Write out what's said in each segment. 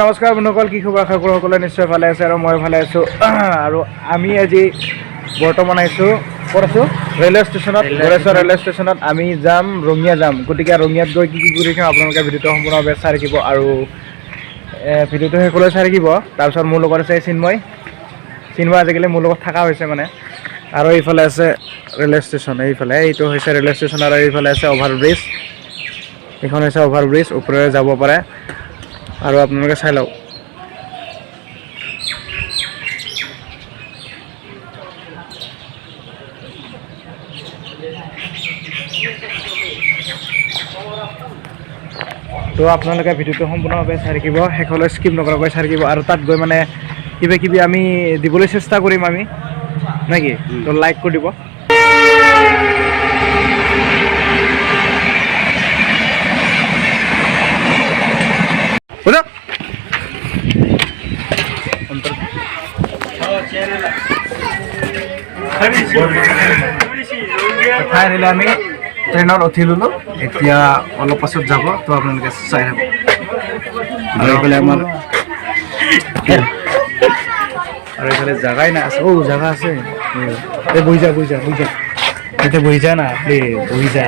নমস্কাৰ বন্ধুসকল, কি খবৰ? আশা কৰোঁ সকলোৱে নিশ্চয় ভালে আছে আৰু মই ভালে আছোঁ। আৰু আমি আজি বৰ্তমান আহিছোঁ ক'ত আছোঁ? ৰেলৱে ষ্টেচনত, গোৰেশ্বৰ ৰেলৱে ষ্টেচনত আমি যাম, ৰঙিয়া যাম। গতিকে ৰঙিয়াত গৈ কি কৰি খাম আপোনালোকে ভিডিঅ'টো সম্পূৰ্ণভাৱে চাই থাকিব আৰু ভিডিঅ'টো শেষলৈ চাই থাকিব। তাৰপিছত মোৰ লগত আছে চিন্ময় আজিকালি মোৰ লগত থকা হৈছে মানে। আৰু এইফালে আছে ৰেলৱে ষ্টেচন, এইটো হৈছে ৰেলৱে ষ্টেচন আৰু এইফালে আছে অভাৰব্ৰিজ। এইখন হৈছে অভাৰব্ৰিজ, ওপৰেৰে যাব পাৰে আৰু আপোনালোকে চাই লওক। তো আপোনালোকে ভিডিঅ'টো সম্পূৰ্ণভাৱে চাই থাকিব, শেষলৈ স্কিপ নকৰাকৈ চাই থাকিব। আৰু তাত গৈ মানে কিবা কিবি আমি দিবলৈ চেষ্টা কৰিম আমি, নেকি? তো লাইক কৰি দিব। ফাইনেলি আমি ট্ৰেইনত উঠি ল'লোঁ, এতিয়া অলপ পাছত যাব। তো আপোনালোকে চাই থাকক। আৰু এইফালে আমাৰ আৰু এইফালে জাগাই নাই আছে। জাগা আছে, এই বহি যা এতিয়া বহি যা না, বহি যা।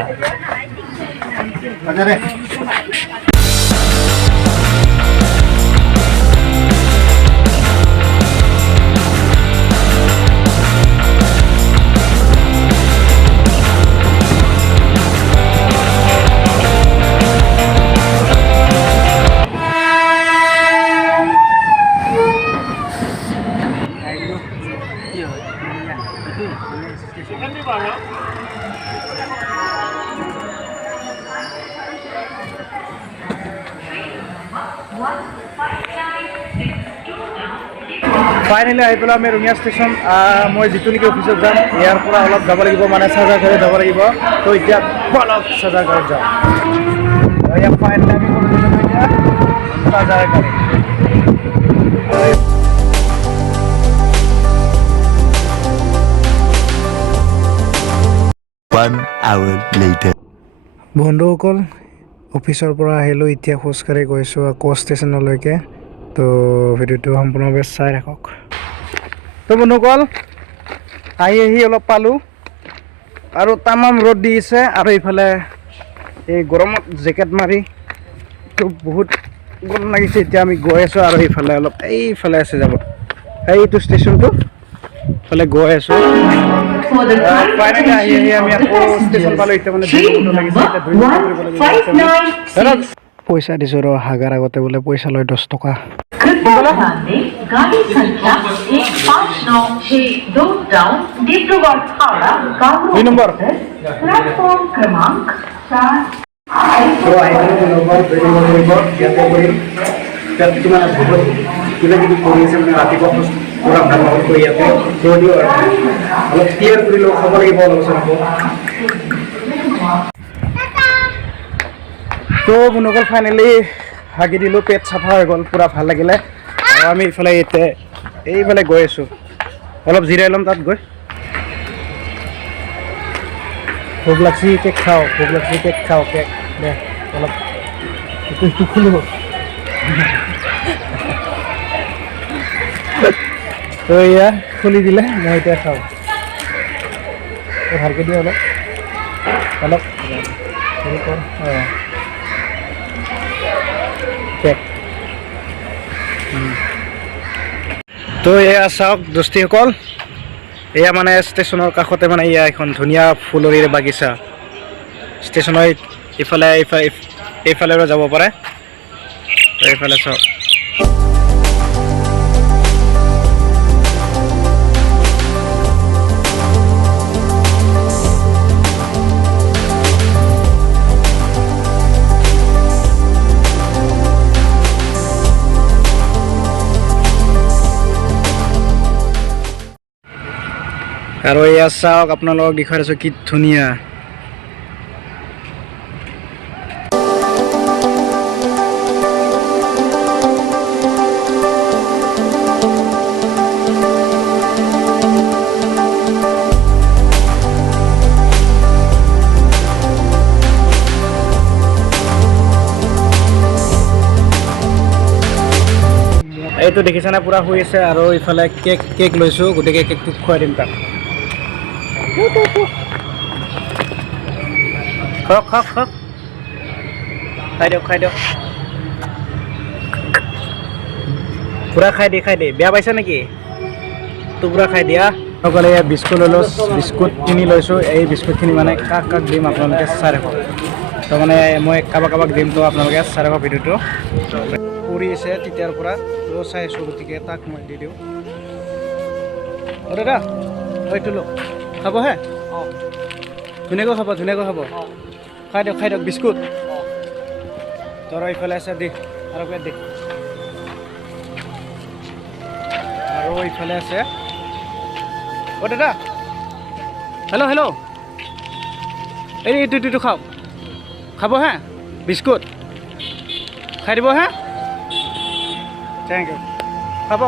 ফাইনেলি আহি পেলাই আমি ৰঙিয়া ষ্টেচন, মই যিটো নেকি অফিচত যাম, ইয়াৰ পৰা অলপ যাব লাগিব, মানে চাৰ্জাৰঘাটে যাব লাগিব। তো এতিয়া অলপ চাৰ্জাৰঘাটত যাম। ইয়াত ফাইনেলি আমি এতিয়া চাৰ্জাৰঘাট। 1 hour later. বন্ধুসকল, অফিচৰ পৰা আহিলোঁ, এতিয়া খোজকাঢ়ি গৈছোঁ আকৌ ষ্টেচনলৈকে। তো ভিডিঅ'টো সম্পূৰ্ণভাৱে চাই ৰাখক। তো বন্ধুসকল, আহি অলপ পালোঁ আৰু তামাম ৰ'দ দি আছে। আৰু এইফালে এই গৰমত জেকেট মাৰি তো বহুত গৰম লাগিছে। এতিয়া আমি গৈ আছোঁ আৰু এইফালে আছে যাব, এইটো ষ্টেচনটো ফালে গৈ আছোঁ। ফাইনেলি আহি আমি আকৌ ষ্টেচন পালোঁ। এতিয়া মানে পইচা দিছোঁ ৰ, হাগাৰ আগতে বোলে পইচা লয় 10 টকা। দুই নম্বৰ কিবা কিবি কৰি আছে মানে ৰাতিপুৱা পুৰা ভাল কৰি ইয়াতে অলপ ক্লিয়াৰ কৰি লওঁ, খাব লাগিব আলোচনা। তো বন্ধুসকল, ফাইনেলি হাগি দিলোঁ, পেট চাফা হৈ গ'ল, পূৰা ভাল লাগিলে। আৰু আমি এইফালে গৈ আছোঁ, অলপ জিৰাই ল'ম তাত গৈ। ভোক লাগছি, কেক খাওঁ কেক দে অলপ খুলিব। তো এয়া খুলি দিলে, মই এতিয়া খাওঁ। ভালকৈ দিয়ে অলপ কেক। তো এয়া চাওক দোস্তিসকল, এয়া মানে ষ্টেচনৰ কাষতে মানে এয়া এখন ধুনীয়া ফুলৰিৰ বাগিচা। ষ্টেচনৰ এইফালেও যাব পাৰে। এইফালে চাওক। আৰু এয়া চাওক, আপোনালোকক দেখুৱাই আছোঁ কি ধুনীয়া। এইটো দেখিছানে পুৰা শুই আছে আৰু ইফালে কেক লৈছোঁ গতিকে কেকটো খুৱাই দিম তাক খাওক খাই দিয়ক পুৰা খাই দে বেয়া পাইছা নেকি তো পুৰা খাই দিয়া সকলে বিস্কুট লৈ বিস্কুট কিনি লৈছোঁ এই বিস্কুটখিনি মানে কাক দিম আপোনালোকে চাই ৰাখক তো মানে মই কাৰোবাক দিম তো আপোনালোকে চাই ৰাখক ভিডিঅ'টো কৰি আছে তেতিয়াৰ পৰা তো চাই আছোঁ গতিকে তাক মই দি দিওঁ দাদা এইটো ল খাব হে ধুনীয়াকৈ খাব খাই দিয়ক বিস্কুট তোৰ এইফালে আছে দে আৰু দে আৰু এইফালে আছে দাদা হেল্ল' এইটো খাব হে বিস্কুট খাই দিব হে থেংক ইউ খাব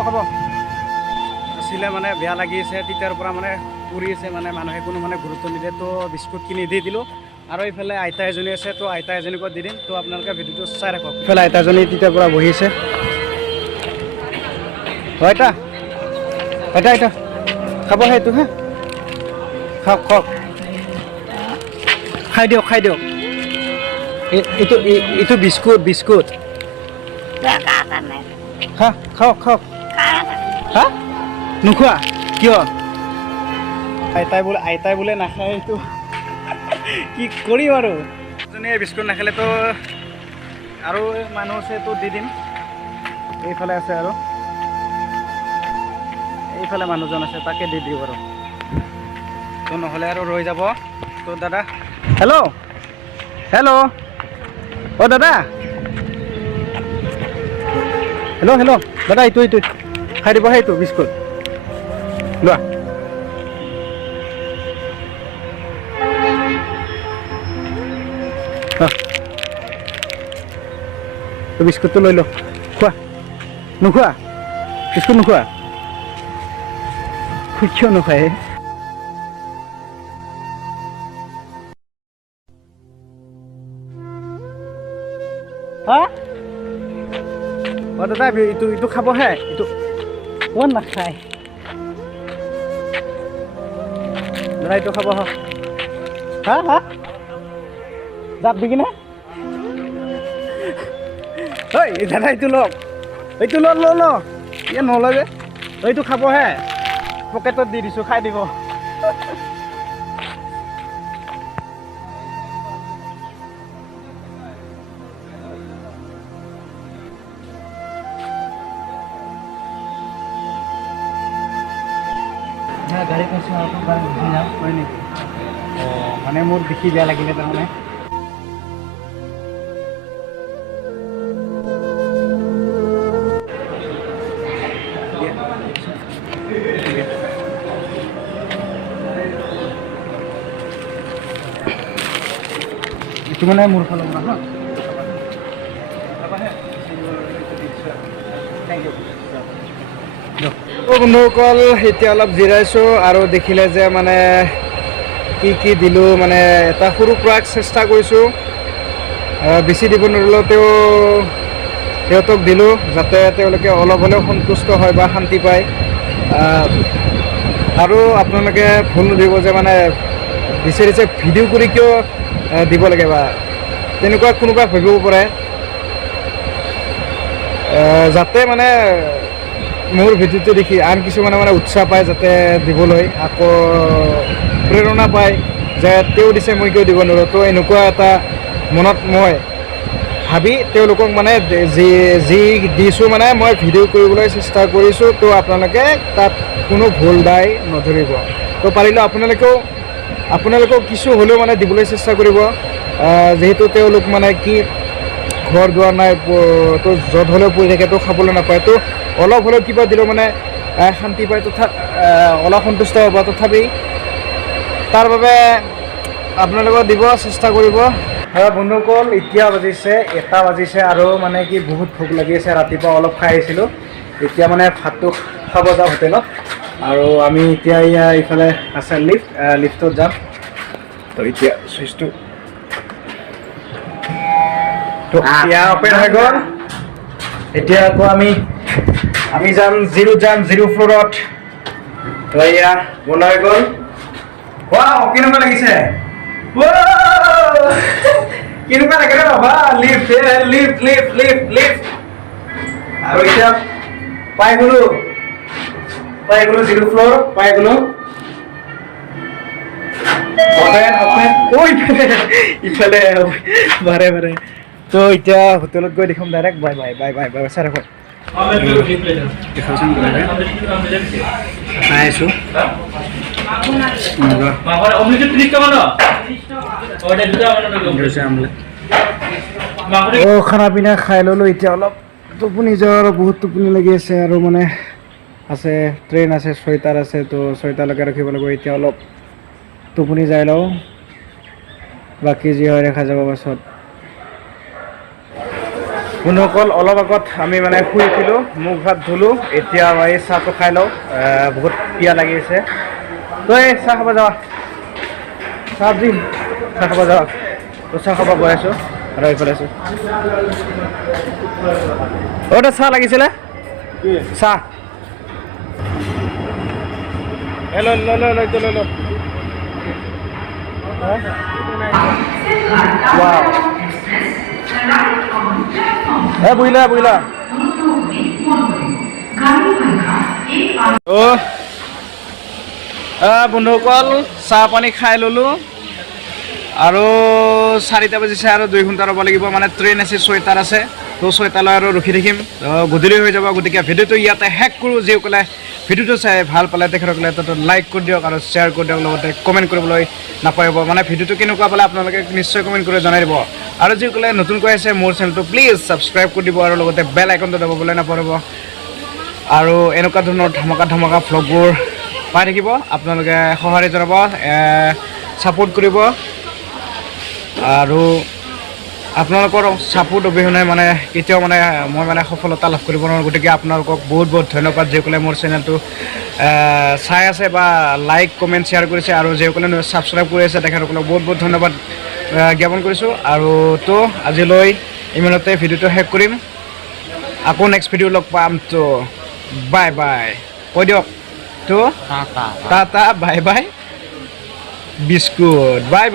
আছিলে মানে বেয়া লাগি আছে তেতিয়াৰ পৰা মানে পৰি আছে মানে মানুহে কোনো মানে গুৰুত্ব নিদিয়ে তো বিস্কুট কিনি দি দিলোঁ আৰু এইফালে আইতা এজনী আছে তো আইতা এজনীকো দি দিম তো আপোনালোকে ভিডিঅ'টো চাই ৰাখক ইফালে আইতাজনী তেতিয়াৰ পৰা বহি আছে আইতা খাব সেইটো হা খাওক খাই দিয়ক এইটো বিস্কুট খাওক হা নোখোৱা কিয় আইতাই বোলে নাখায় এইটো কি কৰিম আৰু এজনী বিস্কুট নাখালেতো আৰু মানুহ আছে তো দি দিম এইফালে আছে আৰু এইফালে মানুহজন আছে তাকে দি দিওঁ আৰু তো নহ'লে আৰু ৰৈ যাব তো দাদা হেল্ল' দাদা হেল্ল' দাদা এইটো খাই দিব সেইটো বিস্কুট লোৱা বিস্কুটটো লৈ ল নোখোৱা বিস্কুট নোখোৱা কিয় নোখায় দাদা এইটো খাবহে এইটো নাখায় দাদা এইটো খাব জাপ দি কিনে দাদা এইটো লওক ল ইয়ে নলয় যে এইটো খাবহে পকেটত দি দিছোঁ খাই দিব গাড়ী কৈছোঁ হয় নেকি মানে মোৰ দেখি বেয়া লাগিলে তাৰমানে এইটো মানে মোৰ ফালৰ পৰা হা থেংক ইউ বন্ধুসকল এতিয়া অলপ জিৰাইছোঁ আৰু দেখিলে যে মানে কি দিলোঁ মানে এটা সৰু প্ৰাক চেষ্টা কৰিছোঁ বেছি দিব নোৱাৰিলেও সিহঁতক দিলোঁ যাতে তেওঁলোকে অলপ হ'লেও সন্তুষ্ট হয় বা শান্তি পায় আৰু আপোনালোকে ভুল নিদিব যে মানে বিচাৰিছে ভিডিঅ' কৰি কিয় দিব লাগে বা তেনেকুৱা কোনোবাই ভাবিব পাৰে যাতে মানে মোৰ ভিডিঅ'টো দেখি আন কিছুমানে মানে উৎসাহ পায় যাতে দিবলৈ আকৌ প্ৰেৰণা পায় যে তেওঁ দিছে মই কিয় দিব নোৱাৰোঁ তো এনেকুৱা এটা মনত মই ভাবি তেওঁলোকক মানে যি দিছোঁ মানে মই ভিডিঅ' কৰিবলৈ চেষ্টা কৰিছোঁ তো আপোনালোকে তাত কোনো ভুল দায় নধৰিব তো পাৰিলে আপোনালোকেও কিছু হ'লেও মানে দিবলৈ চেষ্টা কৰিব যিহেতু তেওঁলোক মানে কি ঘৰ দুৱাৰ নাই তো য'ত হ'লেও পৰি থাকে তো খাবলৈ নাপায় তো অলপ হ'লেও কিবা দিলেও মানে শান্তি পায় অলপ সন্তুষ্ট হ'ব তথাপি তাৰ বাবে আপোনালোকে দিব চেষ্টা কৰিব বন্ধুসকল এতিয়া বাজিছে 1টা বাজিছে আৰু মানে কি বহুত ভোক লাগি আছে ৰাতিপুৱা অলপ খাই আহিছিলোঁ এতিয়া মানে ভাতটো খাব যাওঁ হোটেলত আৰু আমি এতিয়া ইফালে আছে লিফ্টত যাম তো এতিয়া চুইচটো তো এতিয়া অপেন হৈ গ'ল এতিয়া আকৌ আমি আমি যাম জিৰ' ফ্ল'ৰত তো এয়া বনোৱা হৈ গ'ল ৱাও কেনেকুৱা লাগিছে কেনেকুৱা লাগে ৰে বাবা লিফ্ট আৰু এতিয়া পাই গ'লো জিৰ' ফ্ল'ৰ পাই গ'লো ইফালে বাৰে তো এতিয়া হোটেলত গৈ দেখাম ডাইৰেক্ট বাই চাই ৰাখক খাই আছোঁ খানা পিনা খাই ল'লোঁ এতিয়া অলপ টোপনি যোৱাৰ বহুত টোপনি লাগি আছে আৰু মানে আছে ট্ৰেইন আছে 6টাৰ আছে তো 6টালৈকে ৰখিব লাগিব এতিয়া অলপ টোপনি যাই লওঁ বাকী যি হয় দেখা যাব পাছত বন্ধুসকল অলপ আগত আমি মানে শুই উঠিলোঁ মুখ হাত ধুলোঁ এতিয়া এই চাহটো খাই লওঁ বহুত পিয়া লাগি আছে তো এই চাহ খাব যাৱা চাহ খাব যাৱা তো চাহ খাব গৈ আছোঁ আৰু এইফালে আছোঁ তই চাহ লাগিছিলে চাহ লৈ ল বুইলা বন্ধুসকল চাহ পানী খাই ল'লোঁ আৰু 4টা বাজিছে আৰু 2 ঘণ্টা ৰ'ব লাগিব মানে ট্ৰেইন আছে 6টাৰ আছে তো 6টালৈ আৰু ৰখি থাকিম গধূলি হৈ যাব গতিকে ভিডিঅ'টো ইয়াতে শেষ কৰোঁ যিসকলে ভিডিঅ'টো চাই ভাল পালে তেখেতসকলে তাতে লাইক কৰি দিয়ক আৰু শ্বেয়াৰ কৰি দিয়ক লগতে কমেণ্ট কৰিবলৈ নাপাহৰিব মানে ভিডিঅ'টো কেনেকুৱা পালে আপোনালোকে নিশ্চয় কমেণ্ট কৰি জনাই দিব আৰু যিসকলে নতুনকৈ আছে মোৰ চেনেলটো প্লিজ ছাবস্ক্ৰাইব কৰি দিব আৰু লগতে বেল আইকনটো দবাবলৈ নাপাহৰিব আৰু এনেকুৱা ধৰণৰ ধমাকা ভ্লগবোৰ পাই থাকিব আপোনালোকে সঁহাৰি জনাব ছাপোৰ্ট কৰিব আৰু আপোনালোকৰ ছাপোৰ্ট অবিহনে মানে কেতিয়াও মানে মই মানে সফলতা লাভ কৰিব নোৱাৰোঁ গতিকে আপোনালোকক বহুত ধন্যবাদ যিসকলে মোৰ চেনেলটো চাই আছে বা লাইক কমেণ্ট শ্বেয়াৰ কৰিছে আৰু যিসকলে ছাবস্ক্ৰাইব কৰি আছে তেখেতসকলক বহুত ধন্যবাদ জ্ঞাপন কৰিছোঁ আৰু তো আজিলৈ ইমানতে ভিডিঅ'টো শেষ কৰিম আকৌ নেক্সট ভিডিঅ' লগ পাম তো বাই কৈ দিয়ক তো টাটা বাই বিস্কুট বাই